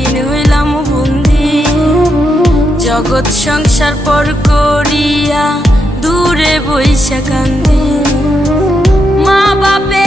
একদিন হইলাম বন্দি। জগৎ সংসার পর করিয়া দূরে বইসা কান্দি। মা বাপে